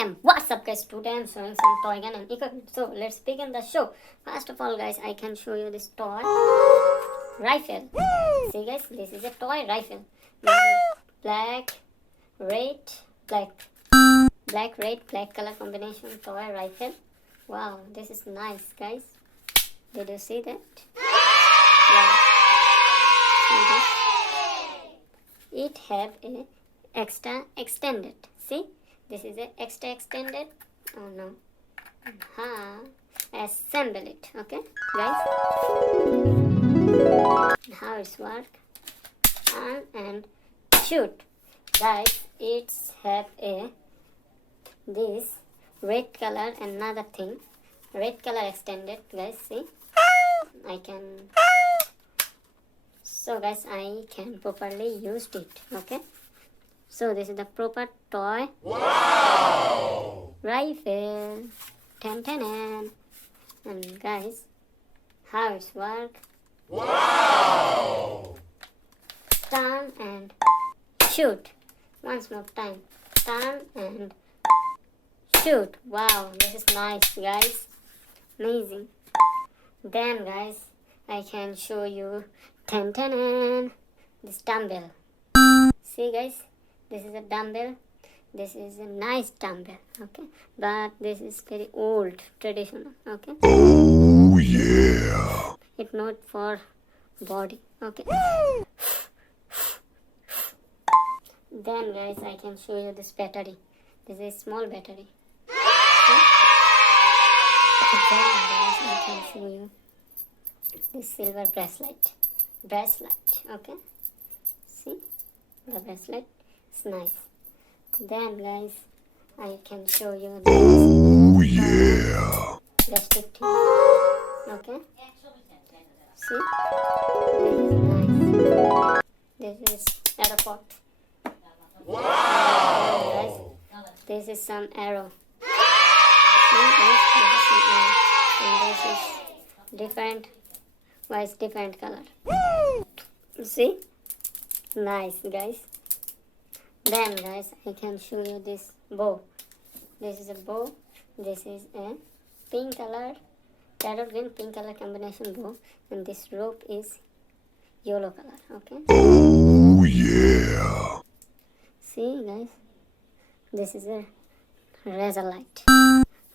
Bam! What's up guys? Today I'm showing some toy gun and equipment. So let's begin the show. First of all guys, I can show you this toy rifle. See guys, this is a toy rifle. Black, red, black. Black, red, black color combination toy rifle. Wow, this is nice guys. Did you see that? Yeah. See this? It have a extra extended. See? This is a extra extended. Oh no. Assemble it. Okay, guys. How it's work? And shoot, guys. It's have a this red color. Another thing, red color extended. Guys, see? I can. So guys, I can properly use it. Okay. So this is the proper toy rifle. Ten ten. And guys, how it's work? Turn and shoot. Once more time. Turn and shoot. Wow, this is nice guys. Amazing. Then guys, I can show you ten ten this dumbbell. See guys? This is a dumbbell. This is a nice dumbbell, okay? But this is very old, traditional, okay? Oh yeah. It's not for body, okay? Then guys, I can show you this battery. This is a small battery. See? Then guys, I can show you this silver bracelet. Okay? See? The bracelet. It's nice. Then guys, I can show you this. Oh yeah. Restrictive. Okay. See? This is nice. This is aeroport. Wow. Guys, this is some arrow. See guys, this is some arrow. And this is different. Why it's different color? You see? Nice guys. Then guys, I can show you this bow. This is a bow. This is a pink color, parrot green pink color combination bow, and this rope is yellow color. Okay. Oh yeah. See guys, this is a razor light.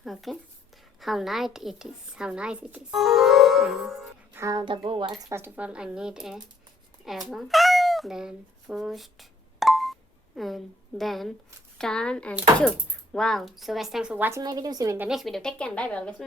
Okay. How nice it is. How nice it is. And how the bow works. First of all, I need a arrow. Then pushed. And then turn and shoot. Wow. So guys, thanks for watching my video. See you in the next video. Take care and bye bye always.